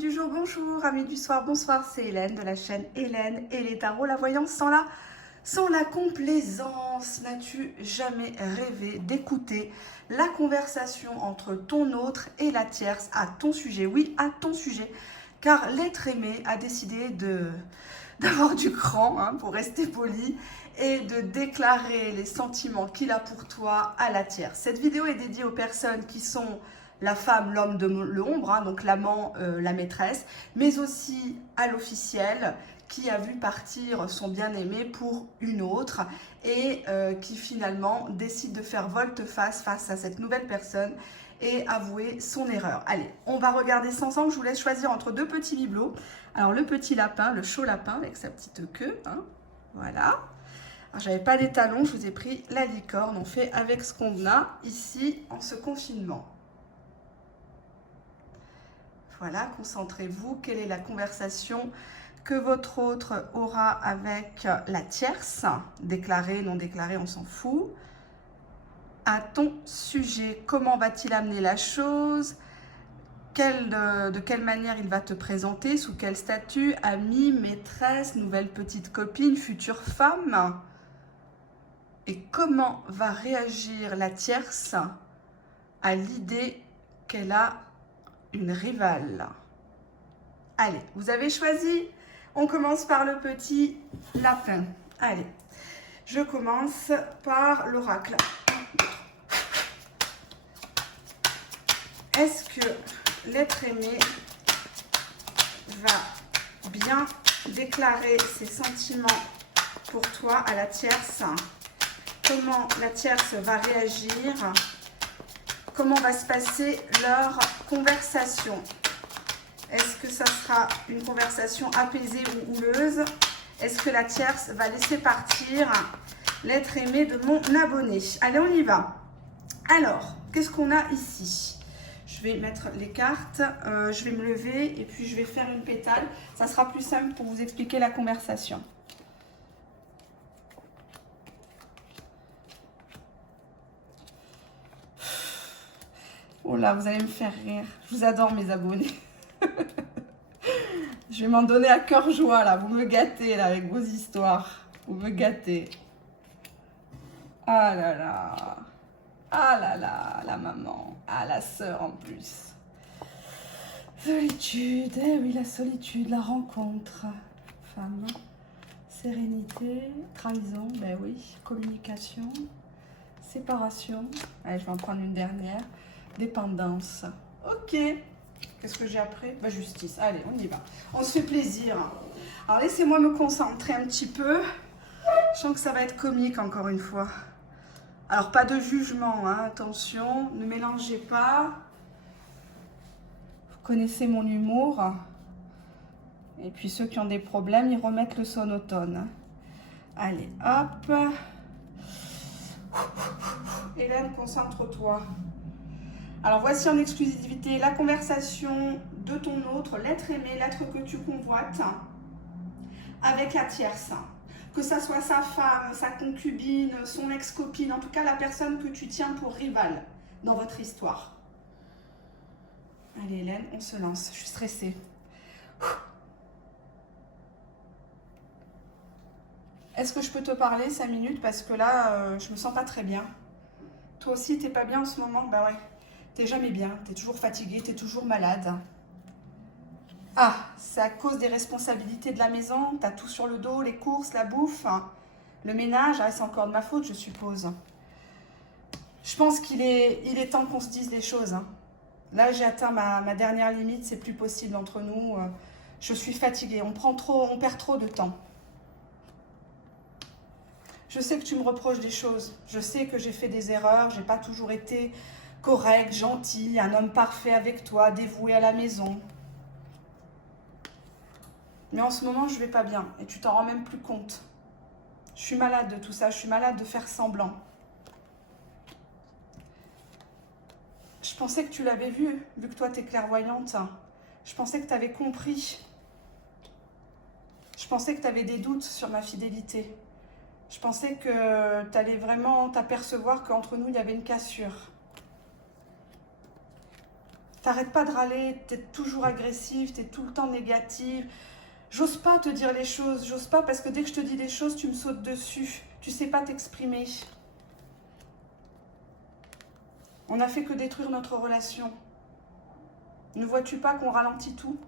du jour, bonjour, amis du soir, bonsoir, c'est Hélène de la chaîne Hélène et les tarots, la voyance sans la complaisance. N'as-tu jamais rêvé d'écouter la conversation entre ton autre et la tierce à ton sujet? Oui, à ton sujet, car l'être aimé a décidé d'avoir du cran, hein, pour rester poli, et de déclarer les sentiments qu'il a pour toi à la tierce. Cette vidéo est dédiée aux personnes qui sont la femme, l'homme de l'ombre, hein, donc l'amant, la maîtresse, mais aussi à l'officiel qui a vu partir son bien-aimé pour une autre et qui finalement décide de faire volte-face face à cette nouvelle personne et avouer son erreur. Allez, on va regarder ça ensemble. Je vous laisse choisir entre deux petits bibelots. Alors le petit lapin, le chaud lapin avec sa petite queue, hein, voilà. Alors j'avais pas des talons, je vous ai pris la licorne. On fait avec ce qu'on a ici en ce confinement. Voilà, concentrez-vous. Quelle est la conversation que votre autre aura avec la tierce? Déclarée, non déclarée, on s'en fout. À ton sujet, comment va-t-il amener la chose? De quelle manière il va te présenter? Sous quel statut? Amie, maîtresse, nouvelle petite copine, future femme? Et comment va réagir la tierce à l'idée qu'elle a une rivale? Allez, vous avez choisi. On commence par le petit lapin. Allez, je commence par l'oracle. Est-ce que l'être aimé va bien déclarer ses sentiments pour toi à la tierce? Comment la tierce va réagir? Comment va se passer leur conversation? Est-ce que ça sera une conversation apaisée ou houleuse? Est-ce que la tierce va laisser partir l'être aimé de mon abonné? Allez, on y va. Alors, qu'est-ce qu'on a ici? Je vais mettre les cartes, je vais me lever et puis je vais faire une pétale. Ça sera plus simple pour vous expliquer la conversation. Oh là, vous allez me faire rire. Je vous adore, mes abonnés. Je vais m'en donner à cœur joie, là. Vous me gâtez, là, avec vos histoires. Vous me gâtez. Ah là là. Ah là là, la maman. Ah, la sœur, en plus. Solitude. Eh oui, la solitude, la rencontre. Femme. Sérénité. Trahison. Ben oui. Communication. Séparation. Allez, je vais en prendre une dernière. Dépendance. Ok. Qu'est-ce que j'ai après? Bah, justice. Allez, on y va. On se fait plaisir. Alors, laissez-moi me concentrer un petit peu. Je sens que ça va être comique encore une fois. Alors, pas de jugement, hein, attention. Ne mélangez pas. Vous connaissez mon humour. Et puis, ceux qui ont des problèmes, ils remettent le sonotone. Allez, hop. Hélène, concentre-toi. Alors, voici en exclusivité la conversation de ton autre, l'être aimé, l'être que tu convoites, avec la tierce. Que ça soit sa femme, sa concubine, son ex-copine, en tout cas la personne que tu tiens pour rivale dans votre histoire. Allez Hélène, on se lance, je suis stressée. Est-ce que je peux te parler 5 minutes? Parce que là, je me sens pas très bien. Toi aussi, t'es pas bien en ce moment? Bah ouais. T'es jamais bien, t'es toujours fatigué, t'es toujours malade. Ah, c'est à cause des responsabilités de la maison, t'as tout sur le dos, les courses, la bouffe, hein, le ménage, ah, c'est encore de ma faute, je suppose. Je pense qu'il est temps qu'on se dise les choses, hein. Là, j'ai atteint ma dernière limite, c'est plus possible entre nous. Je suis fatiguée, on perd trop de temps. Je sais que tu me reproches des choses, je sais que j'ai fait des erreurs, j'ai pas toujours été correct, gentil, un homme parfait avec toi, dévoué à la maison. Mais en ce moment, je vais pas bien et tu t'en rends même plus compte. Je suis malade de tout ça, je suis malade de faire semblant. Je pensais que tu l'avais vu que toi t'es clairvoyante. Je pensais que tu avais compris. Je pensais que tu avais des doutes sur ma fidélité. Je pensais que tu allais vraiment t'apercevoir qu'entre nous, il y avait une cassure. T'arrêtes pas de râler, t'es toujours agressive, t'es tout le temps négative. J'ose pas te dire les choses, j'ose pas parce que dès que je te dis des choses, tu me sautes dessus. Tu sais pas t'exprimer. On n'a fait que détruire notre relation. Ne vois-tu pas qu'on ralentit tout?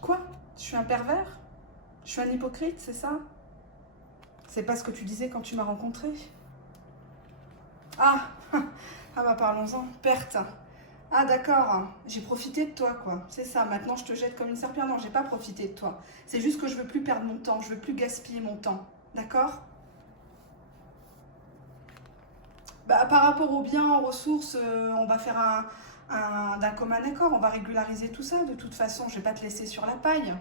Quoi? Je suis un pervers? Je suis un hypocrite, c'est ça? C'est pas ce que tu disais quand tu m'as rencontré. Ah, ah bah parlons-en. Perte. Ah d'accord, j'ai profité de toi quoi. C'est ça, maintenant je te jette comme une serpillière. Non, j'ai pas profité de toi. C'est juste que je veux plus perdre mon temps, je veux plus gaspiller mon temps. D'accord? Bah, par rapport aux biens, aux ressources, on va faire d'un commun accord, on va régulariser tout ça. De toute façon, je vais pas te laisser sur la paille.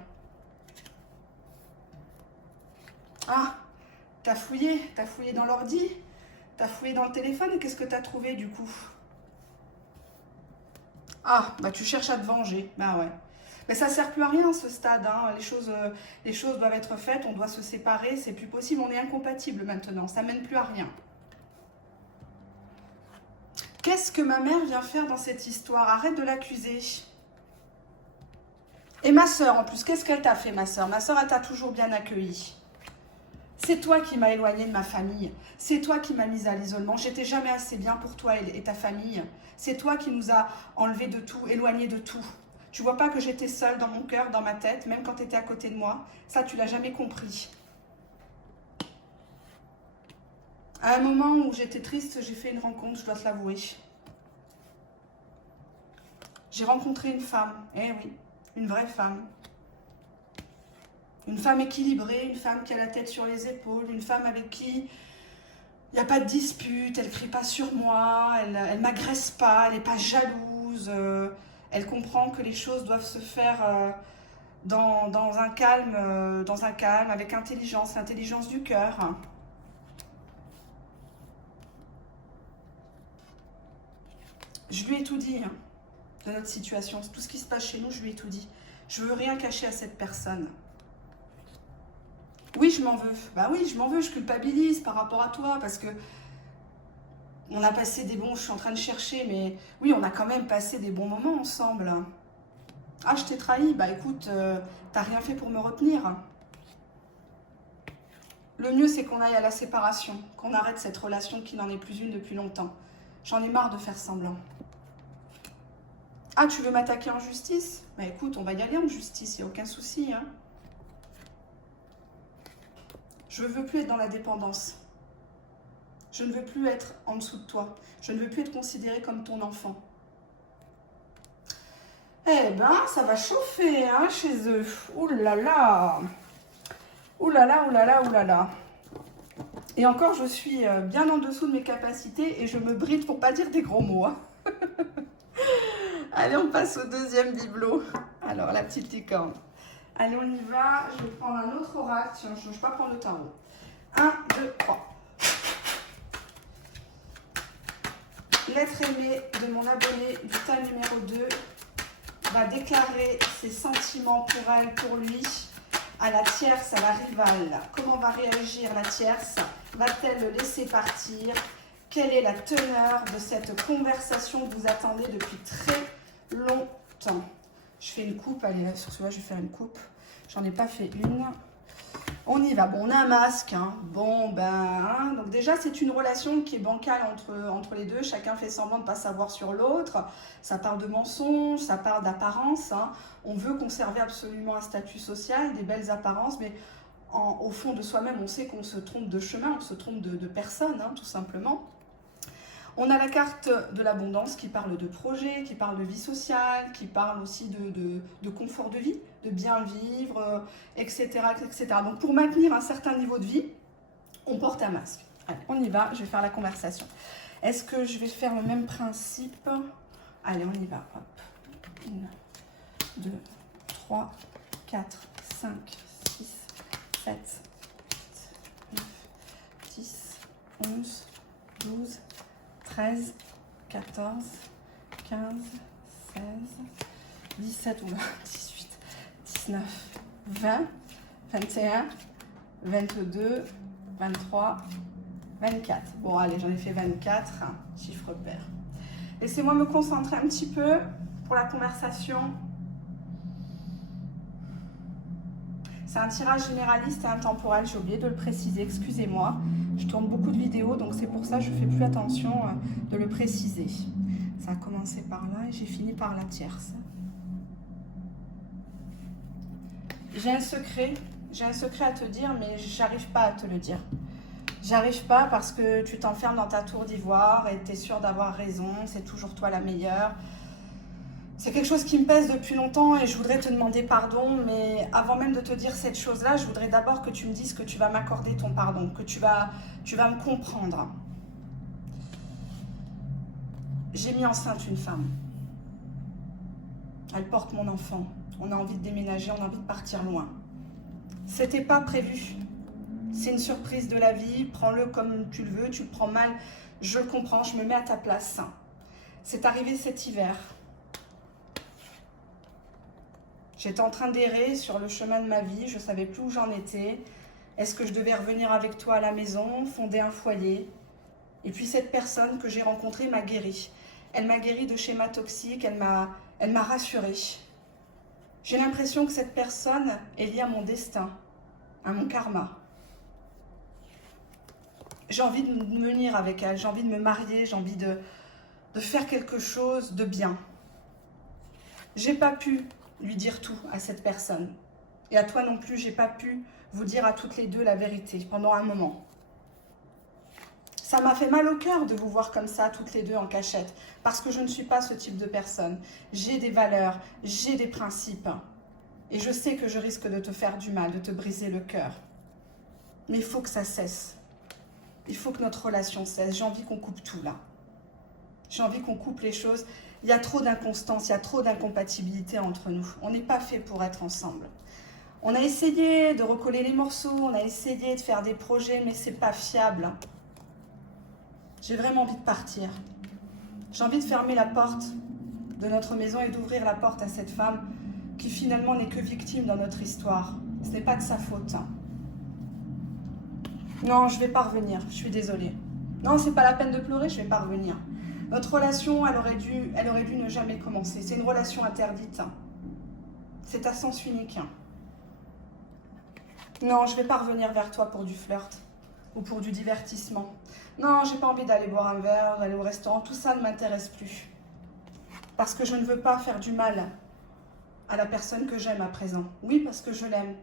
Ah, t'as fouillé dans l'ordi, t'as fouillé dans le téléphone et qu'est-ce que t'as trouvé du coup? Ah, bah tu cherches à te venger, bah ouais. Mais ça sert plus à rien ce stade, hein. Les choses doivent être faites, on doit se séparer, c'est plus possible, on est incompatibles maintenant, ça mène plus à rien. Qu'est-ce que ma mère vient faire dans cette histoire? Arrête de l'accuser. Et ma soeur en plus, qu'est-ce qu'elle t'a fait ma soeur? Ma soeur, elle t'a toujours bien accueillie. C'est toi qui m'as éloignée de ma famille. C'est toi qui m'as mise à l'isolement. J'étais jamais assez bien pour toi et ta famille. C'est toi qui nous as enlevé de tout, éloigné de tout. Tu vois pas que j'étais seule dans mon cœur, dans ma tête, même quand tu étais à côté de moi? Ça, tu l'as jamais compris. À un moment où j'étais triste, j'ai fait une rencontre, je dois te l'avouer. J'ai rencontré une femme, eh oui, une vraie femme. Une femme équilibrée, une femme qui a la tête sur les épaules, une femme avec qui il n'y a pas de dispute, elle ne crie pas sur moi, elle ne m'agresse pas, elle n'est pas jalouse, elle comprend que les choses doivent se faire dans un calme, avec intelligence, l'intelligence du cœur. Je lui ai tout dit hein, de notre situation, tout ce qui se passe chez nous, je lui ai tout dit. Je ne veux rien cacher à cette personne. Oui, je m'en veux. Bah oui, je m'en veux, je culpabilise par rapport à toi parce que on a passé des bons, je suis en train de chercher, mais oui, on a quand même passé des bons moments ensemble. Ah, je t'ai trahi, bah écoute, t'as rien fait pour me retenir. Le mieux, c'est qu'on aille à la séparation, qu'on arrête cette relation qui n'en est plus une depuis longtemps. J'en ai marre de faire semblant. Ah, tu veux m'attaquer en justice? Bah écoute, on va y aller en justice, il n'y a aucun souci. Hein. Je ne veux plus être dans la dépendance. Je ne veux plus être en dessous de toi. Je ne veux plus être considérée comme ton enfant. Eh ben, ça va chauffer hein, chez eux. Ouh là là. Ouh là là, ouh là là, ouh là là. Et encore, je suis bien en dessous de mes capacités et je me bride pour pas dire des gros mots. Hein. Allez, on passe au deuxième bibelot. Alors, la petite licorne. Allez, on y va. Je vais prendre un autre oracle. Tiens, je ne vais pas prendre le tarot. 1, 2, 3. L'être aimé de mon abonné du tas numéro 2 va déclarer ses sentiments pour elle, pour lui, à la tierce, à la rivale. Comment va réagir la tierce? Va-t-elle le laisser partir? Quelle est la teneur de cette conversation que vous attendez depuis très longtemps? Je fais une coupe, allez, sur celui-là, je vais faire une coupe. J'en ai pas fait une. On y va. Bon, on a un masque. Hein. Bon, ben, hein. Donc déjà, c'est une relation qui est bancale entre les deux. Chacun fait semblant de ne pas savoir sur l'autre. Ça part de mensonges, ça part d'apparence. Hein. On veut conserver absolument un statut social, des belles apparences, mais au fond de soi-même, on sait qu'on se trompe de chemin, on se trompe de personne, hein, tout simplement. On a la carte de l'abondance qui parle de projet, qui parle de vie sociale, qui parle aussi de confort de vie, de bien vivre, etc., etc. Donc pour maintenir un certain niveau de vie, on porte un masque. Allez, on y va, je vais faire la conversation. Est-ce que je vais faire le même principe? Allez, on y va. Hop. 1, 2, 3, 4, 5, 6, 7, 8, 9, 10, 11, 12, 13, 14, 15, 16, 17, 18, 19, 20, 21, 22, 23, 24. Bon, allez, j'en ai fait 24, chiffre pair. Laissez-moi me concentrer un petit peu pour la conversation. C'est un tirage généraliste et intemporel, j'ai oublié de le préciser, excusez-moi. Je tourne beaucoup de vidéos, donc c'est pour ça que je ne fais plus attention de le préciser. Ça a commencé par là et j'ai fini par la tierce. J'ai un secret à te dire, mais j'arrive pas à te le dire. J'arrive pas parce que tu t'enfermes dans ta tour d'ivoire et tu es sûre d'avoir raison, c'est toujours toi la meilleure. C'est quelque chose qui me pèse depuis longtemps et je voudrais te demander pardon, mais avant même de te dire cette chose-là, je voudrais d'abord que tu me dises que tu vas m'accorder ton pardon, que tu vas me comprendre. J'ai mis enceinte une femme. Elle porte mon enfant. On a envie de déménager, on a envie de partir loin. C'était pas prévu. C'est une surprise de la vie, prends-le comme tu le veux, tu le prends mal, je le comprends, je me mets à ta place. C'est arrivé cet hiver. J'étais en train d'errer sur le chemin de ma vie, je ne savais plus où j'en étais. Est-ce que je devais revenir avec toi à la maison, fonder un foyer? Et puis cette personne que j'ai rencontrée m'a guérie. Elle m'a guérie de schémas toxiques, elle m'a rassurée. J'ai l'impression que cette personne est liée à mon destin, à mon karma. J'ai envie de me venir avec elle, j'ai envie de me marier, j'ai envie de faire quelque chose de bien. J'ai pas pu lui dire tout à cette personne. Et à toi non plus, j'ai pas pu vous dire à toutes les deux la vérité pendant un moment. Ça m'a fait mal au cœur de vous voir comme ça, toutes les deux en cachette, parce que je ne suis pas ce type de personne. J'ai des valeurs, j'ai des principes. Et je sais que je risque de te faire du mal, de te briser le cœur. Mais il faut que ça cesse. Il faut que notre relation cesse. J'ai envie qu'on coupe tout là. J'ai envie qu'on coupe les choses. Il y a trop d'inconstance, il y a trop d'incompatibilité entre nous. On n'est pas fait pour être ensemble. On a essayé de recoller les morceaux, on a essayé de faire des projets, mais c'est pas fiable. J'ai vraiment envie de partir. J'ai envie de fermer la porte de notre maison et d'ouvrir la porte à cette femme qui finalement n'est que victime dans notre histoire. Ce n'est pas de sa faute. Non, je ne vais pas revenir, je suis désolée. Non, c'est pas la peine de pleurer, je ne vais pas revenir. Notre relation, elle aurait dû ne jamais commencer. C'est une relation interdite. C'est à sens unique. Non, je ne vais pas revenir vers toi pour du flirt ou pour du divertissement. Non, j'ai pas envie d'aller boire un verre, d'aller au restaurant. Tout ça ne m'intéresse plus. Parce que je ne veux pas faire du mal à la personne que j'aime à présent. Oui, parce que je l'aime.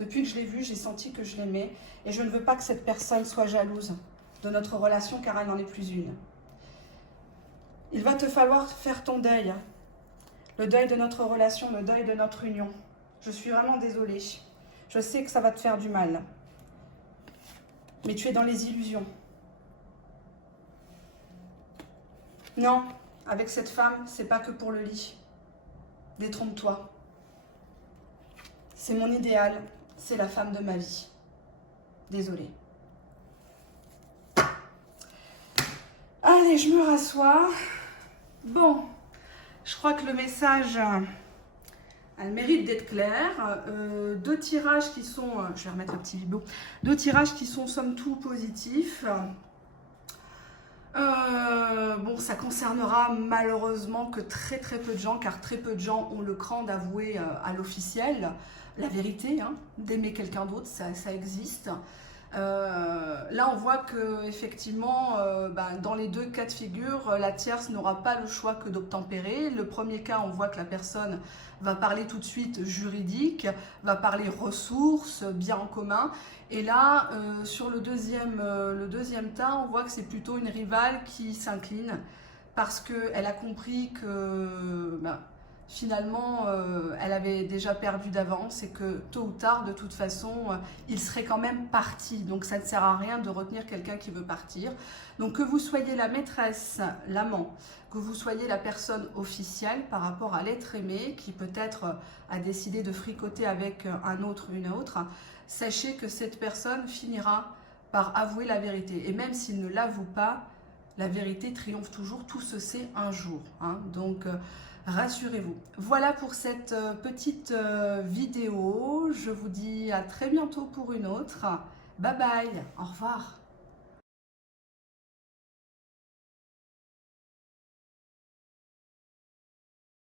Depuis que je l'ai vue, j'ai senti que je l'aimais. Et je ne veux pas que cette personne soit jalouse de notre relation, car elle n'en est plus une. Il va te falloir faire ton deuil. Le deuil de notre relation, le deuil de notre union. Je suis vraiment désolée. Je sais que ça va te faire du mal. Mais tu es dans les illusions. Non, avec cette femme, c'est pas que pour le lit. Détrompe-toi. C'est mon idéal, c'est la femme de ma vie. Désolée. Allez, je me rassois. Bon, je crois que le message a le mérite d'être clair. Deux tirages qui sont, je vais remettre un petit bibelot, deux tirages qui sont somme toute positifs. Bon, ça concernera malheureusement que très peu de gens, car très peu de gens ont le cran d'avouer à l'officiel la vérité, hein, d'aimer quelqu'un d'autre, ça existe. Là, on voit que effectivement, dans les deux cas de figure, la tierce n'aura pas le choix que d'obtempérer. Le premier cas, on voit que la personne va parler tout de suite juridique, va parler ressources, bien en commun. Et là, sur le deuxième tas, on voit que c'est plutôt une rivale qui s'incline parce qu'elle a compris que finalement, elle avait déjà perdu d'avance et que tôt ou tard, de toute façon, il serait quand même parti. Donc ça ne sert à rien de retenir quelqu'un qui veut partir. Donc que vous soyez la maîtresse, l'amant, que vous soyez la personne officielle par rapport à l'être aimé qui peut-être a décidé de fricoter avec un autre, une autre, sachez que cette personne finira par avouer la vérité. Et même s'il ne l'avoue pas, la vérité triomphe toujours, tout se sait un jour. Hein. Donc rassurez-vous. Voilà pour cette petite vidéo. Je vous dis à très bientôt pour une autre. Bye bye, au revoir.